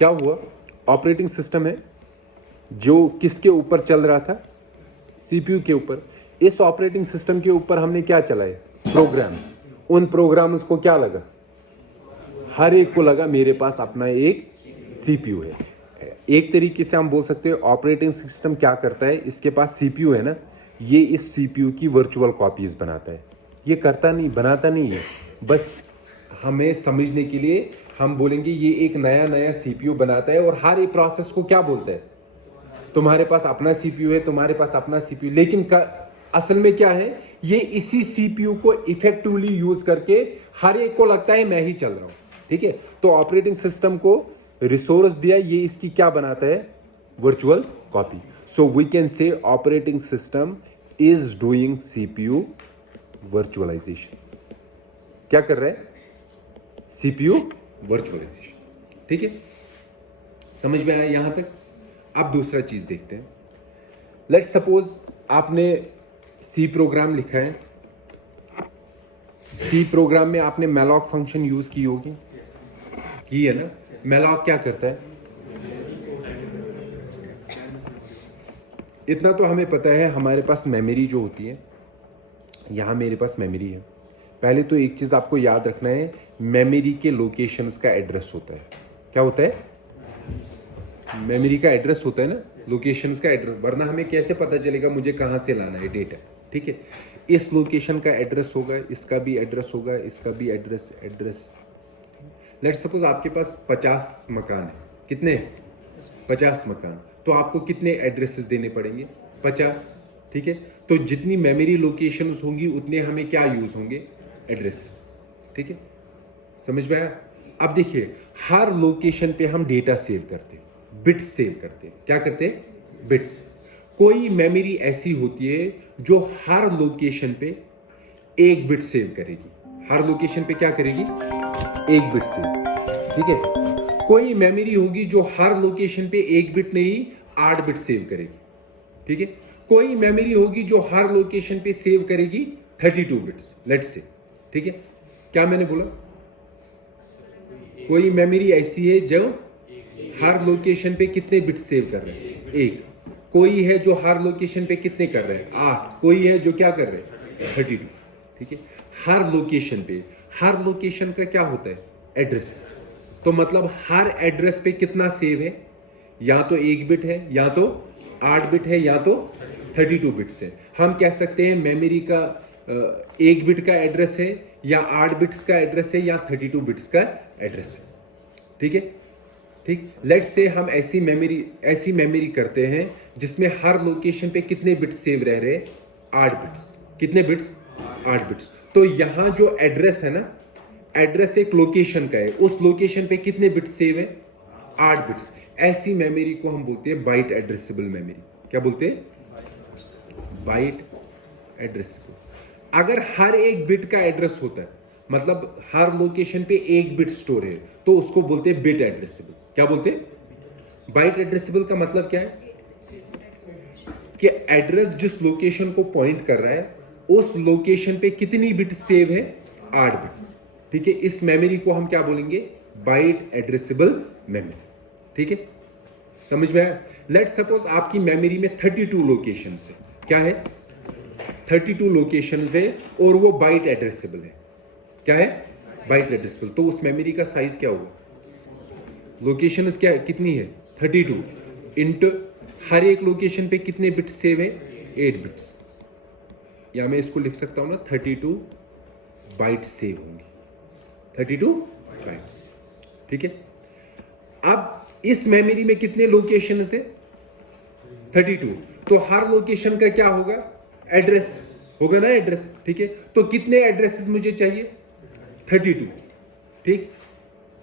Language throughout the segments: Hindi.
क्या हुआ, ऑपरेटिंग सिस्टम है जो किसके ऊपर चल रहा था, सीपीयू के ऊपर। इस ऑपरेटिंग सिस्टम के ऊपर हमने क्या चलाए, प्रोग्राम्स। उन प्रोग्राम्स को क्या लगा, हर एक को लगा मेरे पास अपना एक सीपीयू है। एक तरीके से हम बोल सकते हैं ऑपरेटिंग सिस्टम क्या करता है, इसके पास सीपीयू है ना, ये इस सीपीयू की वर्चुअल कॉपीज बनाता है। ये करता नहीं, बनाता नहीं है, बस हमें समझने के लिए हम बोलेंगे ये एक नया नया सीपीयू बनाता है। और हर एक प्रोसेस को क्या बोलता है, तुम्हारे पास अपना सीपीयू है, तुम्हारे पास अपना सीपीयू। लेकिन असल में क्या है, ये इसी सीपीयू को इफेक्टिवली यूज करके हर एक को लगता है मैं ही चल रहा हूं। ठीक है, तो ऑपरेटिंग सिस्टम को रिसोर्स दिया, ये इसकी क्या बनाता है, virtual copy. So we can say operating system is doing CPU virtualisation. क्या कर रहा है, सीपीयू वर्चुअलाइजेशन। ठीक है, समझ में आया यहां तक। अब दूसरा चीज देखते हैं। लेट्स सपोज आपने सी प्रोग्राम लिखा है, सी प्रोग्राम में आपने मैलॉक फंक्शन यूज की होगी, की है ना। मैलॉक क्या करता है, इतना तो हमें पता है, हमारे पास मेमोरी जो होती है, यहां मेरे पास मेमोरी है। पहले तो एक चीज आपको याद रखना है, मेमोरी के लोकेशंस का एड्रेस होता है। क्या होता है, मेमोरी का एड्रेस होता है ना, लोकेशंस का एड्रेस, वरना हमें कैसे पता चलेगा मुझे कहां से लाना है डेटा। ठीक है, इस लोकेशन का एड्रेस होगा, इसका भी एड्रेस होगा, इसका भी एड्रेस। लेट्स सपोज आपके पास 50 मकान है, कितने, 50 मकान, तो आपको कितने एड्रेसेस देने पड़ेंगे, 50। ठीक है, तो जितनी मेमोरी लोकेशंस होंगी उतने हमें क्या यूज होंगे, एड्रेसेस। ठीक है, समझ में आया। अब देखिए, हर लोकेशन पे हम डेटा सेव करते हैं, बिट्स सेव करते हैं। क्या करते हैं, बिट्स। कोई मेमोरी ऐसी होती है जो हर लोकेशन पे एक बिट सेव करेगी, हर लोकेशन पे क्या करेगी, एक बिट सेव। ठीक है, कोई मेमोरी होगी जो हर लोकेशन पे एक बिट नहीं 8 बिट सेव करेगी। ठीक है, कोई मेमोरी होगी जो हर लोकेशन पे सेव करेगी 32 बिट्स, लेट्स से। ठीक है, क्या मैंने बोला, कोई मेमोरी ऐसी है जो हर लोकेशन पे कितने बिट्स सेव कर रहे हैं, एक। कोई है जो हर लोकेशन पे कितने कर रहे हैं, 8। कोई है जो क्या कर रहे हैं, 32। ठीक है, हर लोकेशन पे, हर लोकेशन का क्या होता है, एड्रेस। तो मतलब हर एड्रेस पे कितना सेव है, या तो 1 बिट है, या तो 8 बिट है, या तो 32 बिट्स है। हम कह सकते हैं मेमोरी का 1 बिट का एड्रेस है, या 8 बिट्स का एड्रेस है, या 32 बिट्स का एड्रेस है। ठीक है, ठीक। लेट्स से हम ऐसी मेमोरी करते हैं जिसमें हर लोकेशन पे कितने बिट्स सेव रह रहे, 8 बिट्स। कितने बिट्स, 8 बिट्स। तो यहां जो एड्रेस है ना, एड्रेस एक लोकेशन का है, उस लोकेशन पे कितने बिट्स सेव है, 8 बिट्स। ऐसी मेमोरी को हम बोलते हैं बाइट एड्रेसेबल मेमोरी। क्या बोलते हैं, बाइट एड्रेसेबल। अगर हर एक बिट का एड्रेस होता है, मतलब हर लोकेशन पे एक बिट स्टोर है, तो उसको बोलते हैं बिट एड्रेसेबल। क्या बोलते हैं, बाइट एड्रेसेबल। का मतलब क्या है कि एड्रेस जिस लोकेशन को पॉइंट कर रहा है, उस लोकेशन पे कितनी बिट सेव है, 8 बिट्स। ठीक है, इस मेमोरी को हम क्या बोलेंगे, बाइट एड्रेसेबल मेमोरी। ठीक है, समझ में आया। लेट्स सपोज आपकी मेमोरी में 32 लोकेशन है। क्या है, 32 लोकेशन है, और वो बाइट एड्रेसेबल है। क्या है, बाइट एड्रेसेबल। तो उस मेमोरी का साइज क्या होगा, लोकेशन क्या कितनी है, 32 इंटू हर एक लोकेशन पे कितने बिट्स सेव है, 8 बिट्स। या मैं इसको लिख सकता हूं ना, 32 बाइट सेव होंगे, 32 बाइट्स। ठीक है, अब इस मेमोरी में कितने लोकेशन है, 32। तो हर लोकेशन का क्या होगा, एड्रेस होगा ना, एड्रेस। ठीक है, तो कितने एड्रेसेस मुझे चाहिए, 32। ठीक,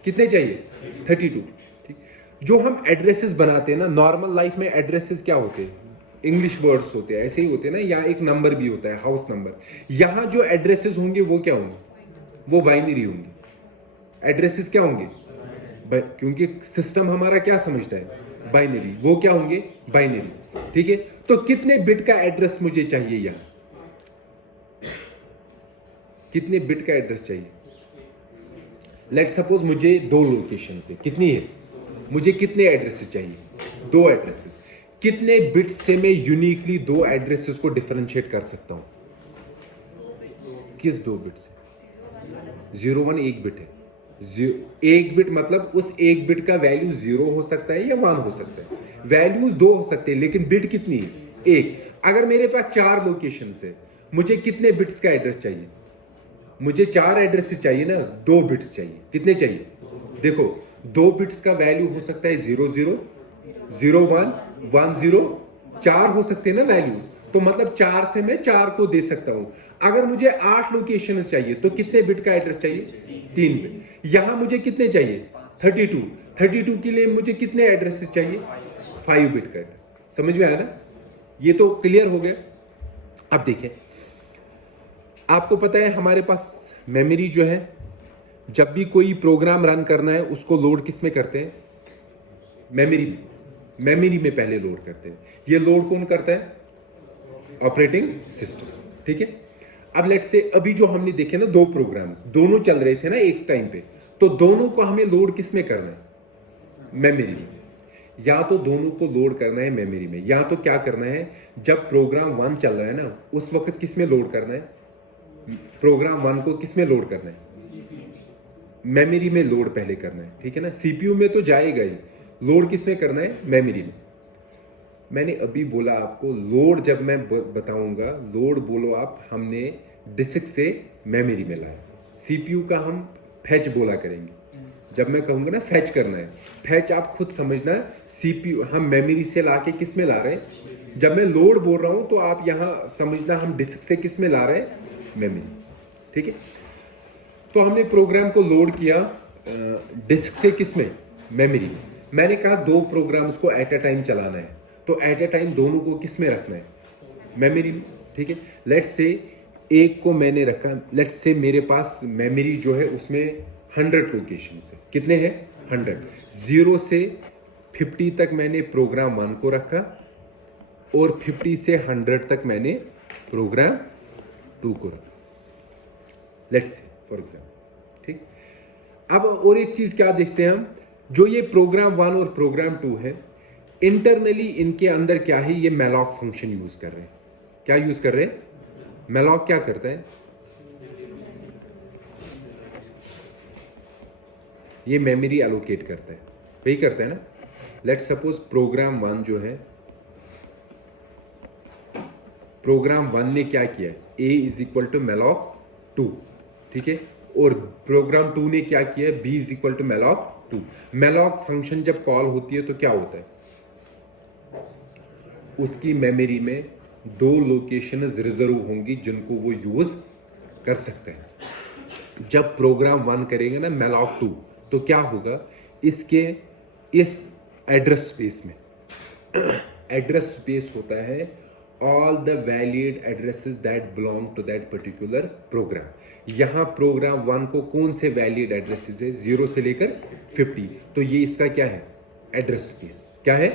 कितने चाहिए, 32। ठीक, जो हम एड्रेसेस बनाते हैं ना, नॉर्मल लाइफ में एड्रेसेस क्या होते हैं, इंग्लिश वर्ड्स होते हैं, ऐसे ही होते हैं ना, या एक नंबर भी होता है, हाउस नंबर। यहां जो एड्रेसेस होंगे वो क्या होंगे, वो बाइनरी होंगे। एड्रेसेस क्या होंगे, क्योंकि सिस्टम हमारा क्या समझता है, बाइनरी। वो क्या होंगे, बाइनरी। ठीक है, तो कितने बिट का एड्रेस मुझे चाहिए, यहां कितने बिट का एड्रेस चाहिए। लेट्स सपोज मुझे 2 लोकेशन है, कितनी है, मुझे कितने एड्रेसेस चाहिए? 2 एड्रेसेस। कितने बिट्स से मैं यूनिकली 2 एड्रेसेस को डिफरेंशिएट कर सकता हूं? किस 2 बिट से? 01 एक बिट है। एक बिट मतलब उस एक बिट का वैल्यू 0 हो सकता है या 1 हो सकता है। वैल्यूज 2 हो सकते हैं लेकिन बिट कितनी है? एक। अगर मेरे पास 4 लोकेशन है, मुझे कितने बिट्स का एड्रेस चाहिए? मुझे 4 एड्रेस चाहिए ना, 2 बिट्स चाहिए। कितने चाहिए? देखो 2 बिट्स का वैल्यू हो सकता है 00, 01, 10, 4 हो सकते हैं ना वैल्यूज। तो मतलब 4 से मैं 4 को दे सकता हूं। अगर मुझे 8 लोकेशन चाहिए तो कितने बिट का एड्रेस चाहिए? 3 बिट। यहां मुझे कितने चाहिए? 32। 32 के लिए मुझे कितने एड्रेस चाहिए? 5 बिट का एड्रेस। समझ में आया ना? ये तो क्लियर हो गया। अब देखिए, आपको पता है हमारे पास मेमोरी जो है, जब भी कोई प्रोग्राम रन करना है उसको लोड किस में करते हैं? मेमोरी में। मेमोरी में पहले लोड करते हैं। ये लोड कौन करता है? Operating system. ठीक है। अब लेट्स से अभी जो हमने देखे ना 2 प्रोग्राम्स, दोनों चल रहे थे ना एक टाइम पे, तो दोनों को हमें लोड किस में करना है? मेमोरी में। या तो दोनों को लोड करना है मेमोरी में, या तो क्या करना है, जब प्रोग्राम 1 चल रहा है ना उस वक्त किस में लोड करना है? प्रोग्राम 1 को किस में लोड करना है? मेमोरी में लोड पहले करना है। ठीक है ना। सीपीयू में तो जाएगा ही, लोड किस में करना है? मेमोरी में। मैंने अभी बोला आपको लोड, जब मैं बताऊंगा लोड बोलो आप, हमने डिस्क से मेमोरी में लाया। सीपीयू का हम फैच बोला करेंगे। जब मैं कहूंगा ना फैच करना है, फैच आप खुद समझना। सीपीयू हम मेमोरी से लाके किस में ला रहे हैं? जब मैं लोड बोल रहा हूं तो आप यहां समझना हम डिस्क से किस में ला रहे हैं? मेमोरी। ठीक है। तो हमने प्रोग्राम को लोड किया डिस्क से, किस में? मेमोरी में। मैंने कहा 2 प्रोग्राम्स को एट अ टाइम चलाना है, तो एट अ टाइम दोनों को किस में रखना है? मेमोरी में। ठीक है। लेट्स से एक को मैंने रखा, लेट्स से मेरे पास मेमोरी जो है उसमें 100 लोकेशन है। कितने हैं? 100। 0 से 50 तक मैंने प्रोग्राम 1 को रखा और 50 से 100 तक मैंने प्रोग्राम 2 को रखा। Let's say for example. ठीक। अब और एक चीज क्या देखते हैं हम, जो ये प्रोग्राम 1 और प्रोग्राम 2 है, इंटरनली इनके अंदर क्या है? ये मैलॉक फंक्शन यूज कर रहे हैं। क्या यूज कर रहे हैं? मैलॉक क्या करता है? ये मेमोरी एलोकेट करता है, वही करता है ना। लेट्स सपोज प्रोग्राम 1 जो है, प्रोग्राम 1 ने क्या किया? a is equal to malloc 2। ठीक है। और प्रोग्राम 2 ने क्या किया? b is equal to malloc 2। Malloc function जब कॉल होती है तो क्या होता है? उसकी मेमोरी में 2 लोकेशंस रिजर्व होंगी जिनको वो यूज कर सकते हैं। जब प्रोग्राम 1 करेंगे ना मैलॉक 2, तो क्या होगा? इसके इस एड्रेस स्पेस में एड्रेस स्पेस होता है all the valid addresses that belong to that particular program. यहां प्रोग्राम 1 को कौन से वैलिड एड्रेसेस है? 0 से लेकर 50। तो ये इसका क्या है? Address space. क्या है?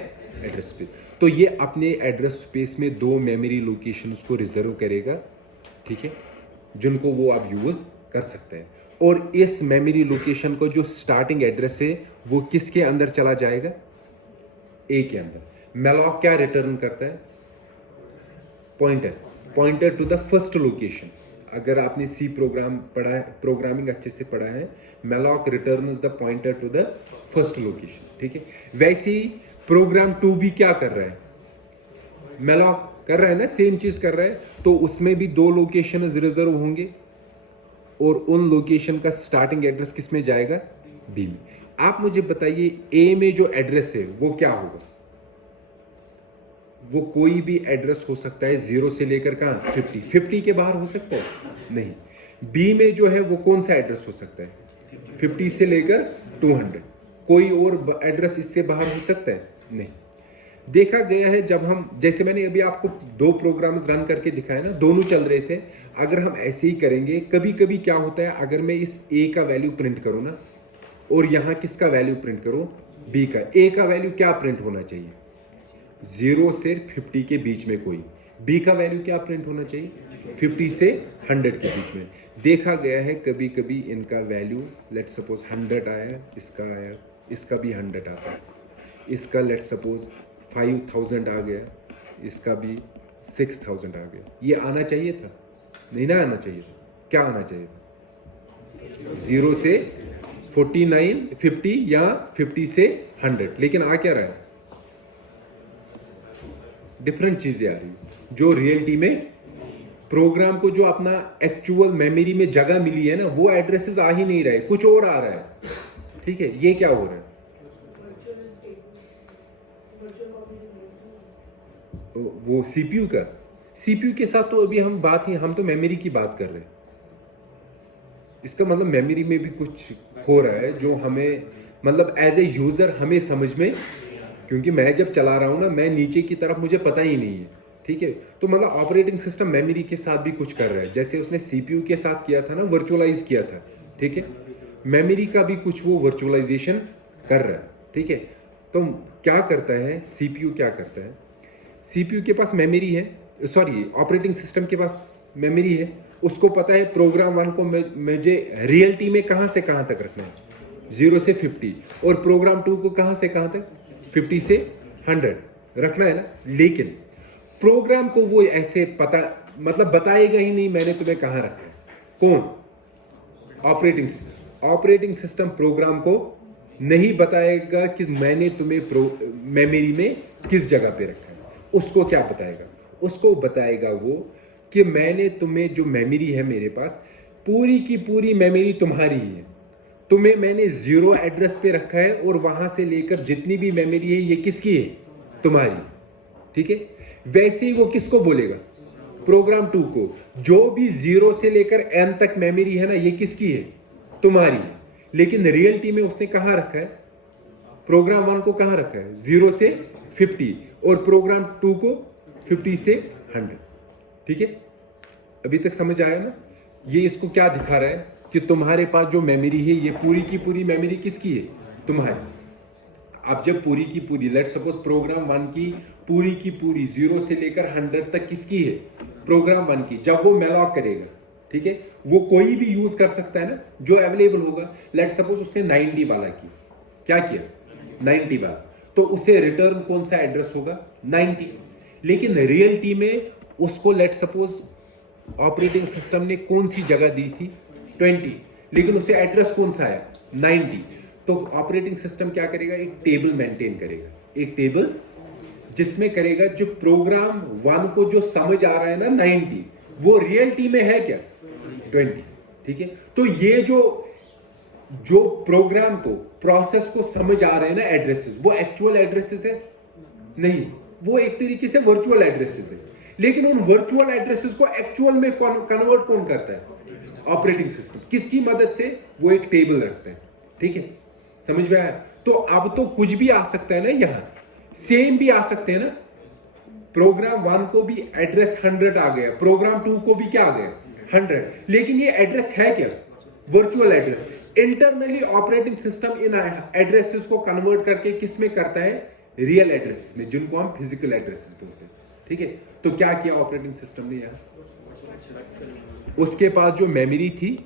Address space. तो ये अपने एड्रेस स्पेस में 2 मेमोरी लोकेशंस को रिजर्व करेगा। ठीक है। जिनको वो आप यूज कर सकते हैं। और इस मेमोरी लोकेशन को जो स्टार्टिंग एड्रेस है वो किसके अंदर चला जाएगा? ए के अंदर। मैलॉक क्या रिटर्न करता है? Pointer. Pointer to the first location. अगर आपने सी प्रोग्राम पढ़ा है, प्रोग्रामिंग अच्छे से पढ़ा है, malloc returns the pointer to the first location. ठीक है। वैसे ही प्रोग्राम 2 भी क्या कर रहा है? मैलॉक कर रहा है ना, सेम चीज कर रहा है। तो उसमें भी 2 लोकेशन रिजर्व होंगे और उन लोकेशन का स्टार्टिंग एड्रेस किस में जाएगा? बी में। आप मुझे बताइए ए में जो एड्रेस है वो क्या होगा? वो कोई भी एड्रेस हो सकता है 0 से लेकर कहां? 50 के बाहर हो सकता है? नहीं। बी में जो है वो कौन सा एड्रेस हो सकता है? 50 से लेकर 200। कोई और एड्रेस इससे बाहर हो सकता है? नहीं। देखा गया है जब हम, जैसे मैंने अभी आपको 2 प्रोग्राम्स रन करके दिखाए ना, दोनों चल रहे थे। अगर हम ऐसे ही करेंगे, कभी कभी क्या होता है, अगर मैं इस ए का वैल्यू प्रिंट करूं ना और यहां किसका वैल्यू प्रिंट करूं? बी का। ए का वैल्यू क्या प्रिंट होना चाहिए? 0 से 50 के बीच में कोई। बी का वैल्यू क्या प्रिंट होना चाहिए? 50 से 100 के बीच में। देखा गया है कभी कभी इनका वैल्यू लेट्स सपोज 100 आया, इसका आया, इसका भी 100 आता है। इसका लेट सपोज 5000 आ गया, इसका भी 6000 आ गया। ये आना चाहिए था? नहीं ना आना चाहिए था। क्या आना चाहिए था? 0 से 49, 50 या 50 से 100। लेकिन आ क्या रहा है? डिफरेंट चीजें आ रही है जो रियलिटी में प्रोग्राम को जो अपना एक्चुअल मेमोरी में जगह मिली है ना, वो एड्रेसेस आ ही नहीं रहे, कुछ और आ रहा है। ठीक है, ये क्या हो रहा है? वो सीपीयू का, सीपीयू के साथ तो अभी हम तो मेमोरी की बात कर रहे हैं। इसका मतलब मेमोरी में भी कुछ हो रहा है जो हमें मतलब एज ए यूजर हमें समझ में, क्योंकि मैं जब चला रहा हूं ना, मैं नीचे की तरफ मुझे पता ही नहीं है। ठीक है, तो मतलब ऑपरेटिंग सिस्टम मेमोरी के साथ भी कुछ कर रहा है, जैसे उसने सीपीयू के साथ किया था ना, वर्चुअलाइज किया था। ठीक है, मेमोरी का भी कुछ वो वर्चुअलाइजेशन कर रहा है। ठीक है, तो क्या करता है सीपीयू? क्या करता है सीपीयू के पास मेमोरी है, सॉरी ऑपरेटिंग सिस्टम के पास मेमोरी है। उसको पता है प्रोग्राम 1 को मुझे रियलिटी में कहां से कहां तक रखना है, 0 से 50, और प्रोग्राम 2 को कहां से कहां तक, 50 से 100 रखना है ना। लेकिन प्रोग्राम को वो ऐसे पता मतलब बताएगा ही नहीं मैंने तुम्हें कहां रखा है। कौन? Operating system. Operating system program को नहीं बताएगा कि मैंने तुम्हें मेमोरी में किस जगह पे रखा है। उसको क्या बताएगा? उसको बताएगा वो कि मैंने तुम्हें जो मेमोरी है मेरे पास, पूरी की पूरी मेमोरी तुम्हारी ही है। तुम्हें मैंने 0 एड्रेस पे रखा है और वहां से लेकर जितनी भी मेमोरी है ये किसकी है? तुम्हारी। ठीक है, वैसे ही वो किसको बोलेगा? प्रोग्राम 2 को। जो भी 0 से लेकर n तक मेमोरी है ना, ये किसकी है? तुम्हारी। लेकिन रियलिटी में उसने कहां रखा है? प्रोग्राम 1 को कहां रखा है? 0 से 50, और प्रोग्राम 2 को 50 से 100। ठीक है, अभी तक समझ आया ना? ये इसको क्या दिखा रहा है कि तुम्हारे पास जो मेमोरी है, ये पूरी की पूरी मेमोरी किसकी है? तुम्हारी। अब जब पूरी की पूरी, लेट सपोज प्रोग्राम 1 की पूरी 0 से लेकर 100 तक किसकी है? प्रोग्राम 1 की। जब वो मेलॉक करेगा, ठीक है, वो कोई भी यूज कर सकता है ना, जो अवेलेबल होगा। लेट सपोज उसने 90 वाला की, क्या किया? 90 वाला, तो उसे रिटर्न कौन सा एड्रेस होगा? 90। लेकिन रियलिटी में उसको लेट सपोज ऑपरेटिंग सिस्टम ने कौन सी जगह दी थी? 20, लेकिन उसे एड्रेस कौन सा आया? 90। तो ऑपरेटिंग सिस्टम क्या करेगा? एक टेबल मेंटेन करेगा, एक टेबल जिसमें करेगा जो प्रोग्राम 1 को जो समझ आ रहा है ना 90, वो रियलिटी में है क्या? 20। ठीक है, तो ये जो प्रोग्राम को, प्रोसेस को समझ आ रहे हैं ना एड्रेसेस, वो एक्चुअल एड्रेसेस है? नहीं, वो एक तरीके से वर्चुअल एड्रेसेस है। लेकिन उन वर्चुअल एड्रेसेस को एक्चुअल में कन्वर्ट कौन करता है? Operating system. किसकी मदद से? वो एक टेबल रखता है। ठीक है, समझ में आया? तो अब तो कुछ भी आ सकता है ना, यहां सेम भी आ सकते हैं ना। प्रोग्राम 1 को भी एड्रेस 100 आ गया, प्रोग्राम 2 को भी क्या आ गया? 100। लेकिन ये एड्रेस है क्या? Virtual address. Internally operating system in addresses को कन्वर्ट करके किस में करता है? रियल एड्रेस में, जिनको हम फिजिकल एड्रेसेस बोलते हैं। ठीक है, तो क्या किया ऑपरेटिंग सिस्टम ने यहां? उसके पास जो मेमोरी थी,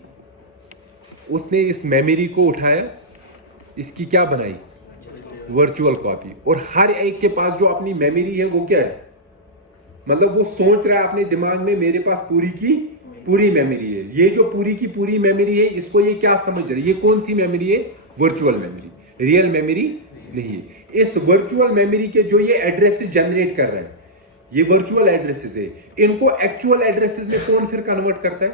उसने इस मेमोरी को उठाया, इसकी क्या बनाई? Virtual copy. और हर एक के पास जो अपनी मेमोरी है वो क्या है? मतलब वो सोच रहा है अपने दिमाग में, मेरे पास पूरी की पूरी मेमोरी है। ये जो पूरी की पूरी मेमोरी है, इसको ये क्या समझ रहा है? ये कौन सी मेमोरी है? वर्चुअल मेमोरी, रियल मेमोरी नहीं है। इस वर्चुअल मेमोरी के जो ये एड्रेसेस जनरेट कर रहे हैं, ये वर्चुअल एड्रेसेस है। इनको एक्चुअल एड्रेसेस में कौन फिर कन्वर्ट करता है?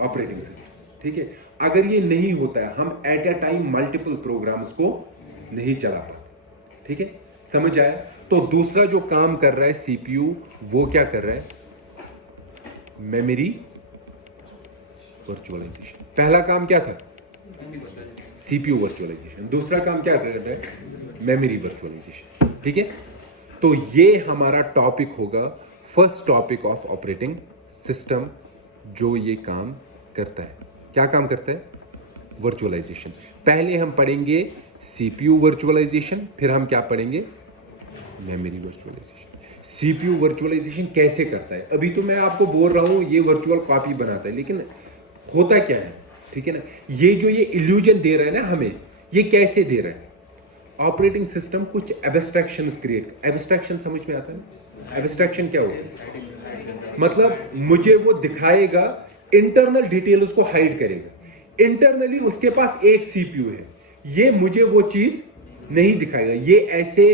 Operating system. ठीक है, अगर ये नहीं होता है, हम at a time multiple programs को नहीं चला पाते। ठीक है, समझ आया? तो दूसरा जो काम कर रहा है सीपीयू, वो क्या कर रहा है? Memory virtualisation. पहला काम क्या था? CPU virtualisation. दूसरा काम क्या कर रहा है? Memory virtualisation. ठीक है, तो ये हमारा टॉपिक होगा, first topic of operating system, जो ये काम करता है। क्या काम करता है? वर्चुअलाइजेशन। पहले हम पढ़ेंगे सीपीयू वर्चुअलाइजेशन, फिर हम क्या पढ़ेंगे? Memory virtualisation. सीपीयू वर्चुअलाइजेशन कैसे करता है? अभी तो मैं आपको बोल रहा हूं ये वर्चुअल कॉपी बनाता है, लेकिन होता क्या है? ठीक है ना, ये जो ये इल्यूजन दे रहा है ना हमें, ये कैसे दे रहा है? ऑपरेटिंग सिस्टम कुछ एब्स्ट्रैक्शंस क्रिएट, एब्स्ट्रैक्शन समझ में आता है ना? एब्स्ट्रैक्शन क्या होता है? मतलब मुझे वो दिखाएगा, इंटरनल डिटेल उसको हाइड करेगा। इंटरनली उसके पास एक सीपीयू है, ये मुझे वो चीज नहीं दिखाएगा। ये ऐसे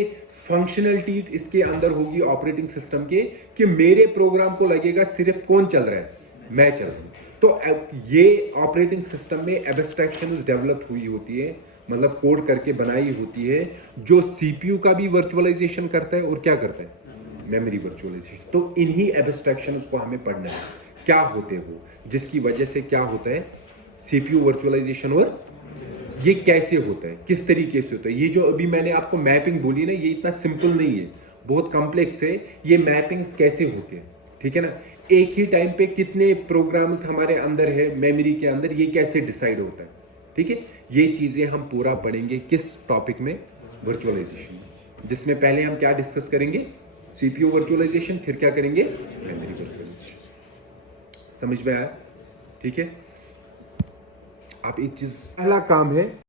फंक्शनलिटीज इसके अंदर होगी ऑपरेटिंग सिस्टम के कि मेरे प्रोग्राम को लगेगा सिर्फ कौन चल रहा है, मैं चल रहा हूं। तो ये ऑपरेटिंग सिस्टम में एब्स्ट्रैक्शंस डेवलप हुई होती है, मतलब कोड करके बनाई होती है, जो सीपीयू का भी वर्चुअलाइजेशन करता है और क्या करता है, मेमोरी वर्चुअलाइजेशन। तो इन्हीं एब्स्ट्रैक्शंस को हमें पढ़ना है, क्या होते हो, जिसकी वजह से क्या होता है सीपीयू वर्चुअलाइजेशन, और ये कैसे होता है, किस तरीके से होता है। ये जो अभी मैंने आपको मैपिंग बोली ना, ये इतना सिंपल नहीं है, बहुत कॉम्प्लेक्स है। ये मैपिंग्स कैसे होते हैं, ठीक है ना, एक ही टाइम पे कितने प्रोग्राम्स हमारे अंदर है मेमोरी के अंदर, ये कैसे डिसाइड होता है, ठीक है। ये चीजें हम पूरा पढ़ेंगे किस टॉपिक में, वर्चुअलाइजेशन में, जिसमें पहले हम क्या डिस्कस करेंगे, सीपीयू वर्चुअलाइजेशन, फिर क्या करेंगे, मेमोरी वर्चुअलाइजेशन। समझ में आया, ठीक है। आप एक चीज, पहला काम है